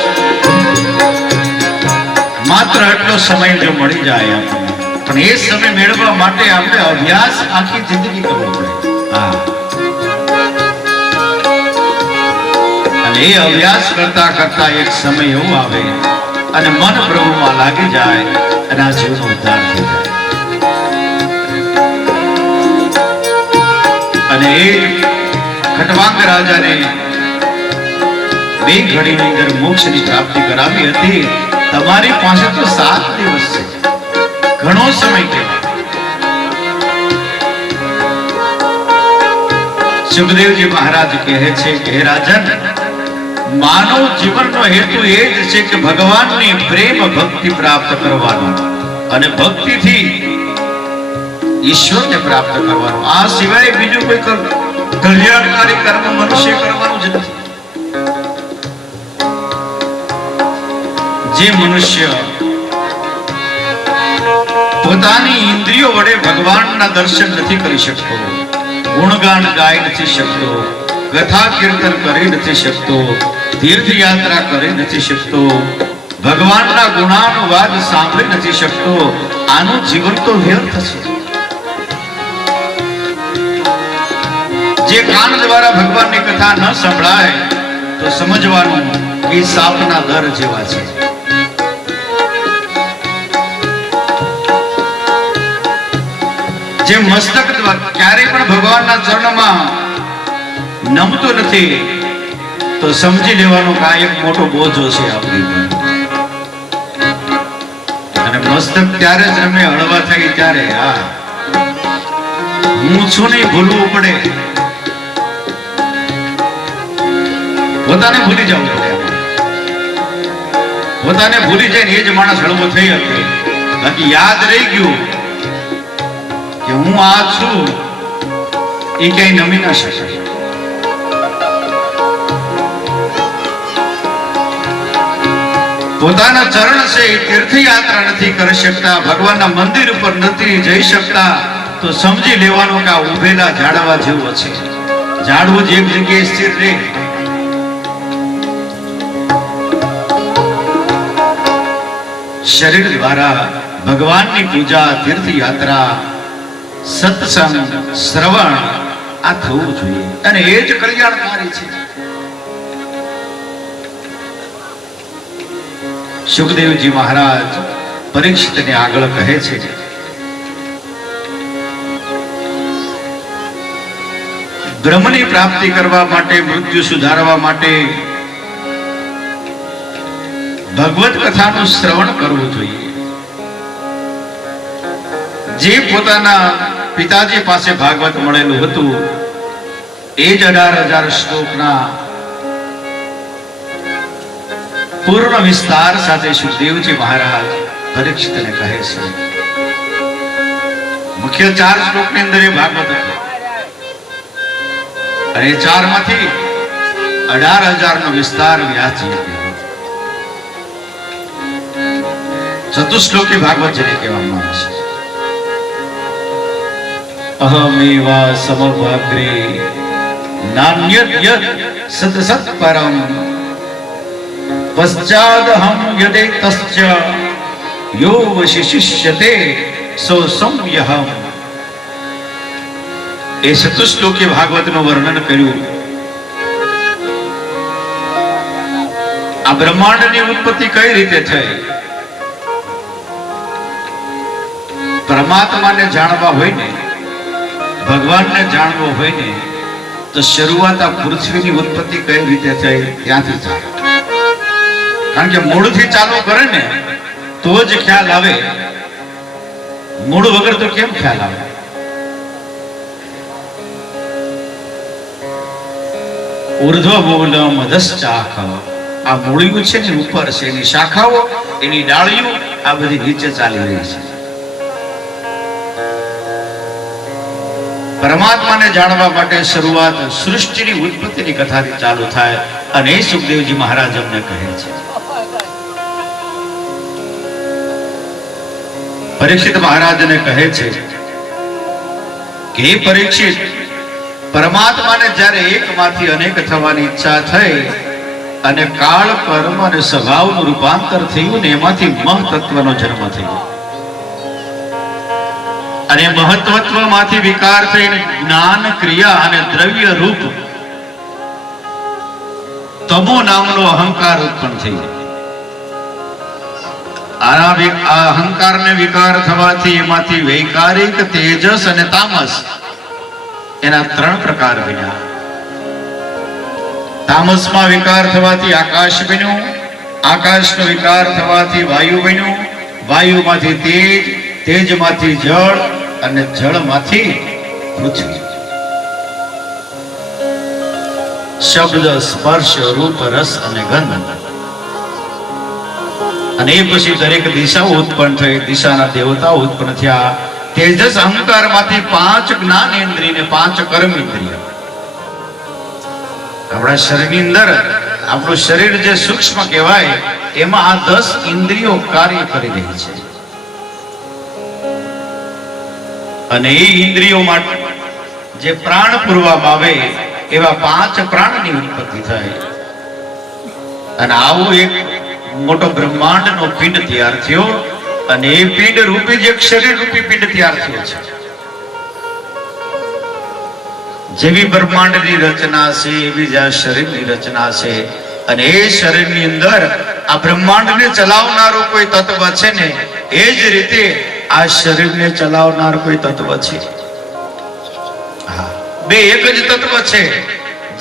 માત્ર આટલો સમય જો મળી જાય આપણને, પણ એ સમય મેળવવા માટે આપણે અભ્યાસ આખી જિંદગી કરવો પડે. હા, અને એ અભ્યાસ કરતા કરતા એક સમય એવો આવે અને મન પ્રભુમાં લાગી જાય અને આ જીવનો ઉદ્ધાર થઈ જાય. અને એ ખટવાંગ રાજાને બે ઘડીની અંદર મોક્ષની પ્રાપ્તિ કરાવી હતી. તમારી પાસે તો 7 દિવસ છે, ઘણો સમય કહેવાય. સુખદેવજી મહારાજ કહે છે કે હે રાજન, માનવ જીવનનો હેતુ એ જ છે કે ભગવાનની પ્રેમ ભક્તિ પ્રાપ્ત કરવાનો અને ભક્તિથી ઈશ્વરને પ્રાપ્ત કરવાનો. આ સિવાય બીજું કોઈ કલ્યાણકારી કર્મ મનુષ્ય કરવાનું જ નથી. જે મનુષ્ય પોતાની ઇન્દ્રિયો વડે ભગવાનના દર્શન નથી કરી શકતો, ગુણગાન ગાઈ નથી શકતો, કથા કીર્તન કરી નથી શકતો, તીર્થયાત્રા કરી નથી શકતો, ભગવાનના ગુણાનુવાદ સાંભળી નથી શકતો, આનું જીવન તો વ્યર્થ છે. જે કાન દ્વારા ભગવાનની કથા ન સંભળાય તો સમજવાનું કે સાપના દર જેવા છે. જે મસ્તક ક્યારેય પણ ભગવાનના ચરણમાં નમતો નથી તો સમજી લેવાનું કે આ એક મોટો બોજો છે આપણી પર. અને મસ્તક ત્યારે જ રમે હળવા થાય ત્યારે. હા, હું છું નહીં ભૂલવું પડે, પોતાને ભૂલી જવું પડે. પોતાને ભૂલી જાય ને એ જ માણસ હળવો થઈ શકે. બાકી યાદ રહી ગયું કે હું આ છું એ ક્યાંય નમી ના શકાય. પોતાના ચરણ છે એ તીર્થયાત્રા નથી કરી શકતા, ભગવાનના મંદિર ઉપર નથી જઈ શકતા તો સમજી લેવાનું કે આ ઉભેલા ઝાડવા જેવો છે. ઝાડવું જ એક જગ્યાએ સ્થિર રહે. શરીર દ્વારા ભગવાનની પૂજા, તીર્થયાત્રા, સત્સંગ, શ્રવણ આ થવું જોઈએ અને એ જ કલ્યાણકારી છે. સુખદેવજી મહારાજ પરીક્ષિતને આગળ કહે છે, બ્રહ્મની પ્રાપ્તિ કરવા માટે, મૃત્યુ સુધારવા માટે ભગવત કથાનું શ્રવણ કરવું જોઈએ. જે પોતાના પિતાજી પાસે ભાગવત મળેલું હતું એ જ 18,000 શ્લોકના પૂર્ણ વિસ્તાર સાથે સુખદેવજી મહારાજ પરીક્ષિતને કહે છે. મુખ્ય 4 શ્લોકની અંદર એ ભાગવત હતું અને એ 4 માંથી 18,000 નો વિસ્તાર વ્યાસજી ચતુશ્લોકી ભાગવત જેને કહેવામાં આવે છે. અહમેવા સમભાગ્રે નાન્યદ્યત સત સત પરમ પશ્ચાદહમ યદેતસ્ય યો વશિષ્યતે સો સંયહમ. એ ચતુશ્લોકી ભાગવતનું વર્ણન કર્યું. આ બ્રહ્માંડની ઉત્પત્તિ કઈ રીતે થઈ? પરમાત્માને જાણવા હોય ને, ભગવાનને જાણવો હોય ને તો શરૂઆત આ પૃથ્વીની ઉત્પત્તિ કઈ રીતે થઈ ત્યાંથી ચાલે. કારણ કે મૂળથી ચાલુ કરે ને તો જ ખ્યાલ આવે. મૂળ વગર તો કેમ ખ્યાલ આવે? ઉર્ધ્વ મૂલમ અધશ્ચાખ. આ મૂળિયું છે ને ઉપર છે, એની શાખાઓ, એની ડાળીઓ આ બધી નીચે ચાલી રહી છે. પરમાત્માને જાણવા માટે શરૂઆત સૃષ્ટિની ઉત્પત્તિની કથાથી ચાલુ થાય અને એ સુખદેવજી મહારાજ અમને કહે છે. પરીક્ષિત મહારાજને કહે છે કે હે પરીક્ષિત, પરમાત્માને જ્યારે એકમાંથી અનેક થવાની ઈચ્છા થઈ અને કાળ કર્મ અને સ્વભાવનું રૂપાંતર થયું ને એમાંથી મહત્વનો જન્મ થયો અને મહત્વત્વમાંથી વિકાર થઈને જ્ઞાન, ક્રિયા અને દ્રવ્ય રૂપ તમો નામનો અહંકાર ઉત્પન્ન થયો. આ અહંકારને વિકાર થવાથી એમાંથી વૈકારિક, તેજસ અને તામસ એના 3 પ્રકાર બન્યા. તામસમાં વિકાર થવાથી આકાશ બન્યું, આકાશનો વિકાર થવાથી વાયુ બન્યું, વાયુમાંથી તેજ, તેજમાંથી જળ અને જળમાંથી પૃથ્વી. શબ્દ, સ્પર્શ, રૂપ, રસ અને ગંધ. અને એ પછી દરેક દિશાઓ ઉત્પન્ન થઈ, દિશાના દેવતાઓ ઉત્પન્ન થયા. તેજસ અહંકારમાંથી 5 જ્ઞાનેન્દ્રિય ને 5 કર્મેન્દ્રિય. આપણા શરીરની અંદર આપણું શરીર જે સૂક્ષ્મ કહેવાય એમાં આ 10 ઇન્દ્રિયો કાર્ય કરી રહી છે. અને એ ઇન્દ્રિયો માટે જે પ્રાણ પૂરવામાં આવે એવા 5 પ્રાણની ઉત્પત્તિ થાય. અને આવો એક મોટો બ્રહ્માંડનો પિંડ તૈયાર થયો. અને એ પિંડ રૂપી જ એક શરીર રૂપી પિંડ તૈયાર થયો છે. જેવી બ્રહ્માંડની રચના છે એવી જ આ શરીરની રચના છે. અને એ શરીરની અંદર આ બ્રહ્માંડને ચલાવનારો કોઈ તત્વ છે ને, એ જ રીતે આ શરીરને ચલાવનાર કોઈ તત્વ છે. બે એક જ તત્વ છે.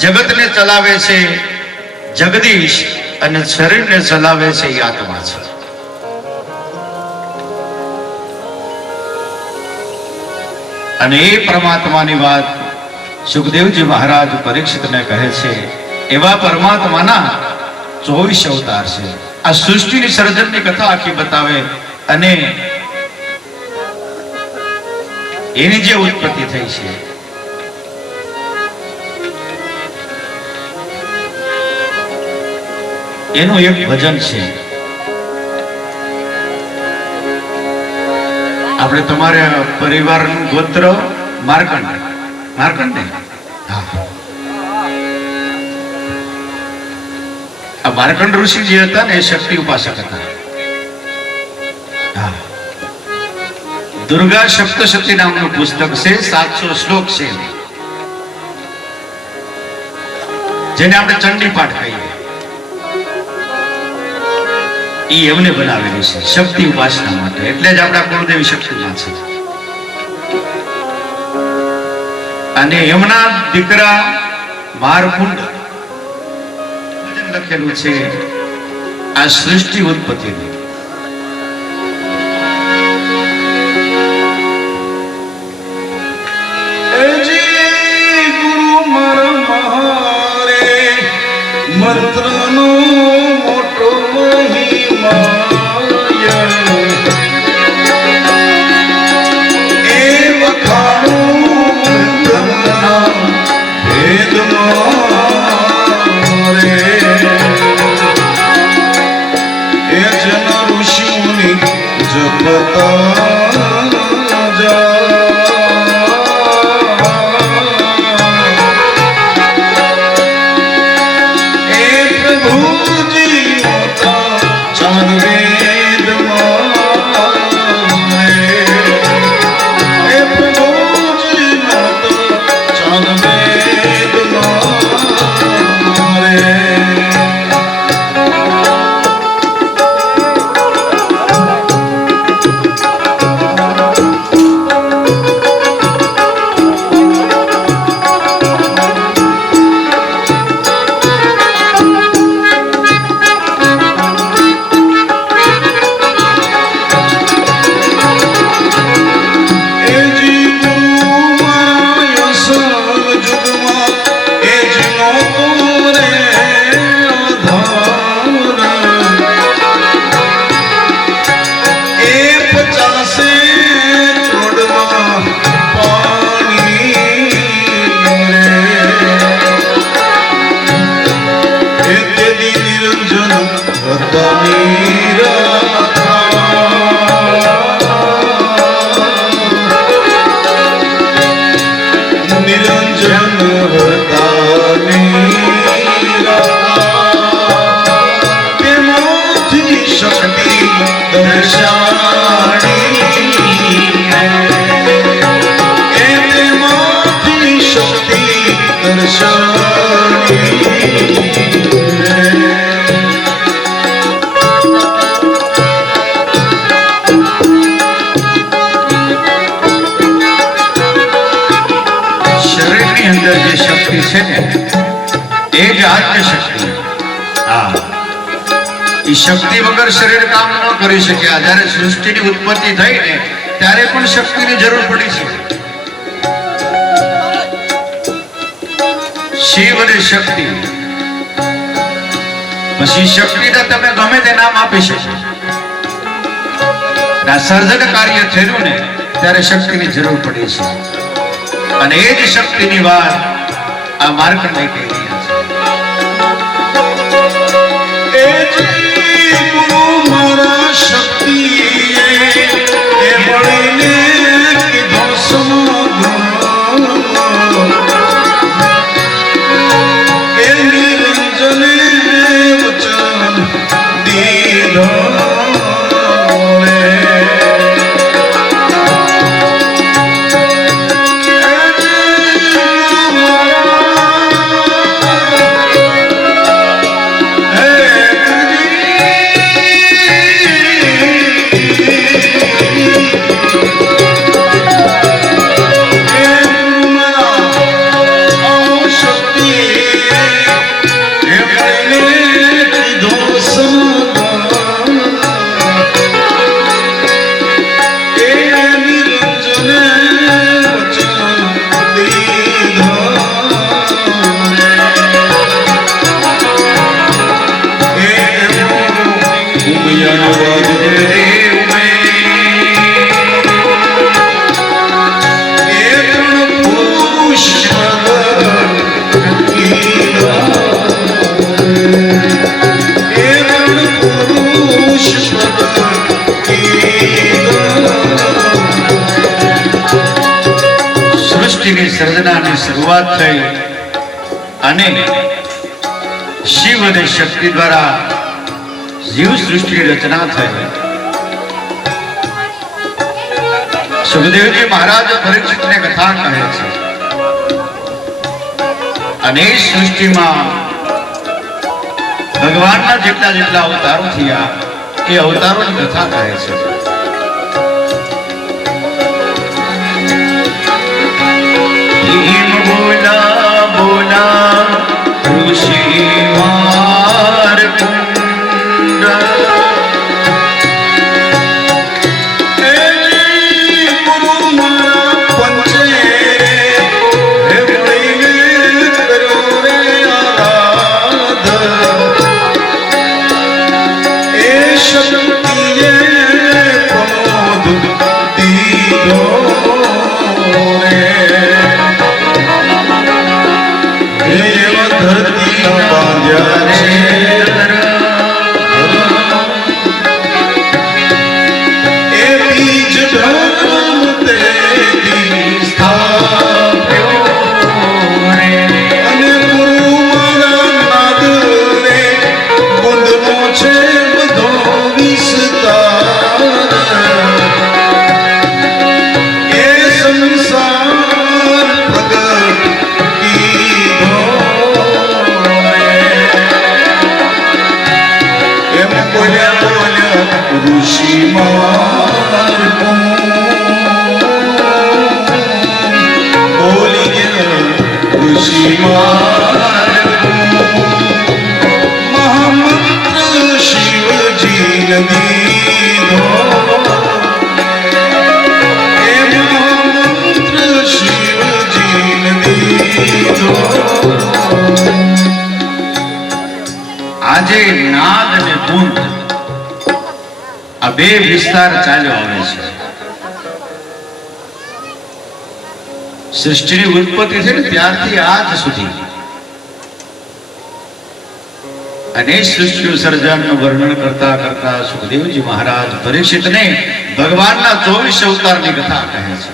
જગતને ચલાવે છે જગદીશ અને શરીરને ચલાવે છે એ આત્મા છે. અને એ પરમાત્માની વાત સુખદેવજી મહારાજ પરીક્ષિતને કહે છે. એવા પરમાત્માના 24 અવતાર છે. આ સૃષ્ટિની સર્જનની કથા આખી બતાવે અને એની જે ઉત્પત્તિ થઈ છે એનું એક ભજન છે. આપણે તમારે પરિવારનું ગોત્ર માર્કંડ, માર્કંડ ને આ માર્કંડ ઋષિ જે હતા ને એ શક્તિ ઉપાસક હતા. દુર્ગા સપ્તશતી નામનું પુસ્તક છે, 700 શ્લોક છે, જેને આપણે ચંડી પાઠ કહીએ. એ એમને બનાવેલી છે શક્તિ ઉપાસના માટે. એટલે જ આપણા કુળદેવી શક્તિમાં છે. અને એમના દીકરા મારકુંડ લખેલું છે આ સૃષ્ટિ ઉત્પત્તિનું. મંત્રનો મોટો મહિમા એ વખાણું બ્રહ્મના ભેદમાં રે. એ જન ઋષિમુનિ જપતા જે શક્તિ છે ને એ જ આદ્ય શક્તિ. હા, એ શક્તિ વગર શરીર કામ ન કરી શકે. આ જ્યારે સૃષ્ટિની ઉત્પત્તિ થઈ ને ત્યારે પણ શક્તિની જરૂર પડી છે. શિવ અને શક્તિ. પછી શક્તિને તમે ગમે તે નામ આપી શકો. આ સર્જન કાર્ય થયું ને ત્યારે શક્તિની જરૂર પડી છે. અને એ જ શક્તિની વાત આ માર્કંડેય કહી રહ્યા છે. એ જી ગુરુ મારા શક્તિએ એ મળીને કીધો સમગ્ર એ નિરંજને વચન દીધો સર્જનાની શરૂઆત થઈ અને શિવ અને શક્તિ દ્વારા જીવ સૃષ્ટિની રચના થઈ. સુખદેવજી મહારાજ પરીક્ષિતને કથા કહે છે અને એ સૃષ્ટિમાં ભગવાનના જેટલા જેટલા અવતારો થયા એ અવતારોની કથા કહે છે. બોલા બોલા ઋષિ માર્કંડ ગુરુ મારા પંચે હે મળીને કર્યો રે આરાધ એ શક્તિએ પ્રમોદ દીધો મહામંત્ર શિવજી દીધો એ મહામંત્ર શિવજી દીધો. આજે નાદ અને ધૂન આ બે વિસ્તાર ચાલ્યો આવે છે. સૃષ્ટિની ઉત્પત્તિ છે ને ત્યારથી આજ સુધી અને સૃષ્ટિનું સર્જનનું વર્ણન કરતા કરતા સુખદેવજી મહારાજ પરીક્ષિતને ભગવાનના 24 અવતારની કથા કહે છે.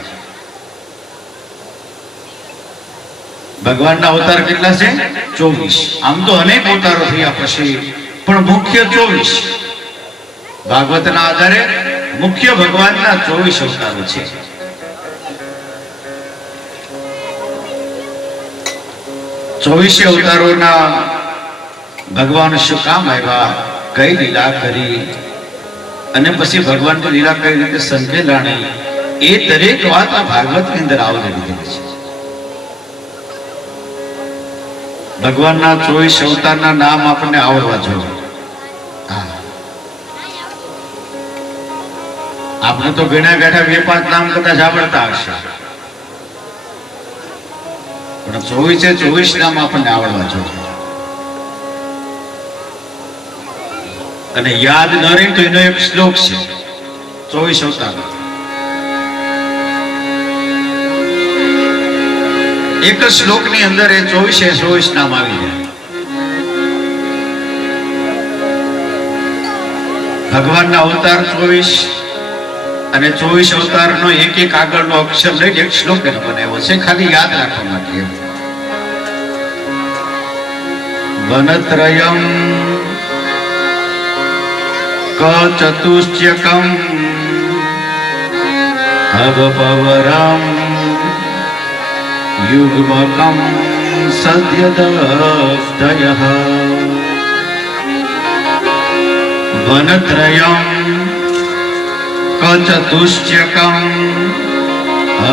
ભગવાનના અવતાર કેટલા છે? 24. આમ તો અનેક અવતારો થયા પછી પણ મુખ્ય 24. ભાગવતના આધારે મુખ્ય ભગવાનના 24 અવતારો છે. ચોવીસે અવતારોના ભગવાન શું કામ આવ્યા, કઈ લીલા કરી અને પછી ભગવાનની લીલા કઈ રીતે સંકેલાણી, એ દરેક વાત આ ભાગવતની અંદર આવરી લીધેલી છે. ભગવાનના 24 અવતારના નામ આપણને આવડવા જોઈએ. હા, આપણે તો ઘણા ગાંઠા 2-5 નામ કદાચ આવડતા હશે, પણ 24 નામ આપણને આવડવા જોઈએ. અને યાદ ન રહે તો એનો એક શ્લોક છે 24 અવતાર. એક શ્લોક ની અંદર એ 24 નામ આવી જાય. ભગવાનના અવતાર 24 અને 24 અવતાર નો એક આગળનો અક્ષર લઈને એક શ્લોક એને બનાવ્યો છે, ખાલી યાદ રાખવા માટે. વનત્રયમ કચતુષ્યકમ અવપવરમ યુગ્મકમ સદ્યદસ્તયઃ વનત્રયમ કચતુષ્યકમ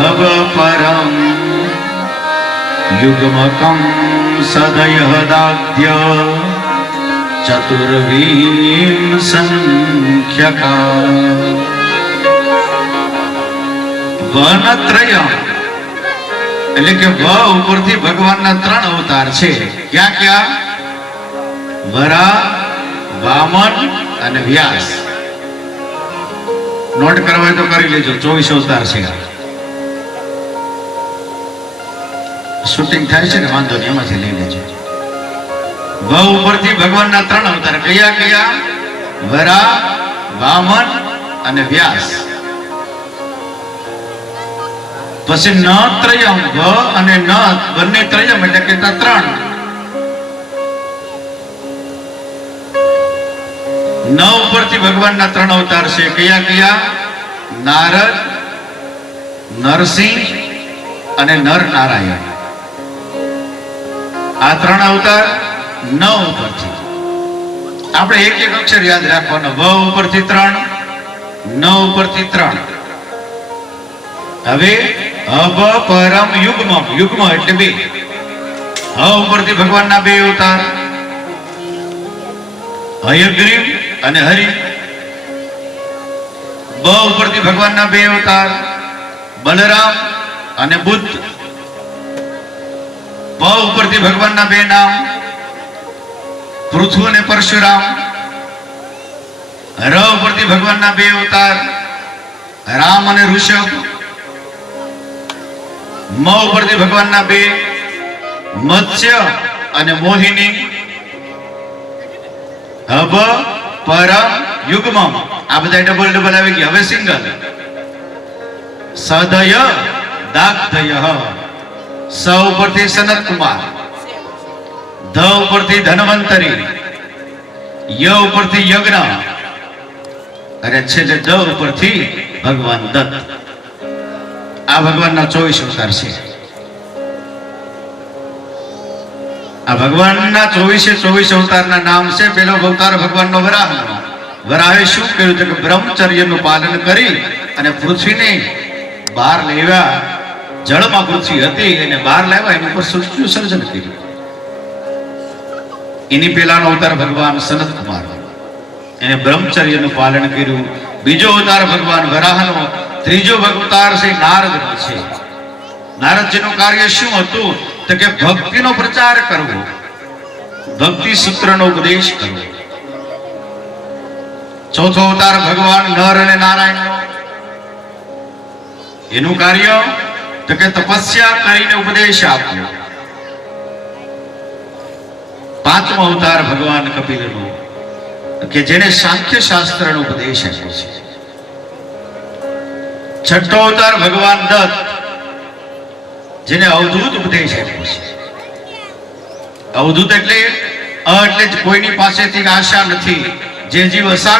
અવપરમ યુગ્મકમ સદયઃ ચતુર્વીમ સંખ્યકા. વનત્રયમ એટલે કે વ ઉપરથી ભગવાનના 3 અવતાર છે. ક્યાં ક્યાં? વરા, વામન અને વ્યાસ. નોટ કરવા હોય તો કરી લેજો. 24 અવતાર છે. શૂટિંગ થાય છે ને, વાંધો નહીં, એમાંથી લઈ લેજો. વ ઉપરથી ભગવાનના 3 અવતાર. કયા કયા? વરા, વામન અને વ્યાસ. પછી ન ત્રયમ, વ અને ન બંને ત્રયમ એટલે કે 3. ન ઉપરથી ભગવાનના 3 અવતાર છે. કયા કયા? નારદ, નરસિંહ અને નર નારાયણ. આ 3 અવતાર ન ઉપરથી. આપણે એક અક્ષર યાદ રાખવાનો. વ ઉપરથી 3, ન ઉપરથી 3. હવે અબ પરમ યુગ્મ, યુગ્મ એટલે 2. હ ઉપરથી ભગવાનના 2 અવતાર, હયગ્રીવ અને હરિ. બ ઉપરથી ભગવાનના 2 અવતાર, બલરામ અને બુદ્ધ. પ ઉપરથી ભગવાનના 2 નામ, પૃથુ અને પરશુરામ. ર ઉપરથી ભગવાનના 2 અવતાર, રામ અને ઋષભ. મ ઉપરથી ભગવાનના 2, મત્સ્ય અને મોહિની. હબ પરમ યુગ્મ, આ બધા ડબલ આવી ગયા. હવે સિંગલ. સદય દાગ્ધય. સ ઉપરથી સનત કુમાર, ધ ઉપરથી ધન્વંતરી, ય ઉપરથી યજ્ઞ અને છેલ્લે દ ઉપરથી ભગવાન દત્ત. આ ભગવાનના 24 અવતાર છે. આ ભગવાનના 24 અવતારના નામ છે. પેલો અવતાર ભગવાનનો વરાહનો. વરાહે શું કર્યું? કે બ્રહ્મચર્યનું પાલન કરી અને પૃથ્વીને બહાર લેવા. જળમાં પૃથ્વી હતી એને બહાર લાવ્યા, એની ઉપર સૃષ્ટિનું સર્જન કર્યું. એની પેલાનો અવતાર ભગવાન સનત કુમાર, એને બ્રહ્મચર્યનું પાલન કર્યું. બીજો અવતાર ભગવાન વરાહનો. ત્રીજો અવતાર છે નારદનો છે. નારદજીનું કાર્ય શું હતું? તો કે ભક્તિનો પ્રચાર કરવો, ભક્તિ સૂત્રનો ઉપદેશ કરવો. ચોથો અવતાર ભગવાન નર અને નારાયણનો. એનું કાર્ય તો કે તપસ્યા કરીને ઉપદેશ આપવો. પાંચમો અવતાર ભગવાન કપિલનો, કે જેને સાંખ્ય શાસ્ત્રનો ઉપદેશ આપ્યો છે. છઠ્ઠો અવતાર ભગવાન દત્ત, જેને અવધૂત ઉપદેશ આપ્યો છે. અવધૂત એટલે કોઈની પાસેથી આશા નથી. જે જીવ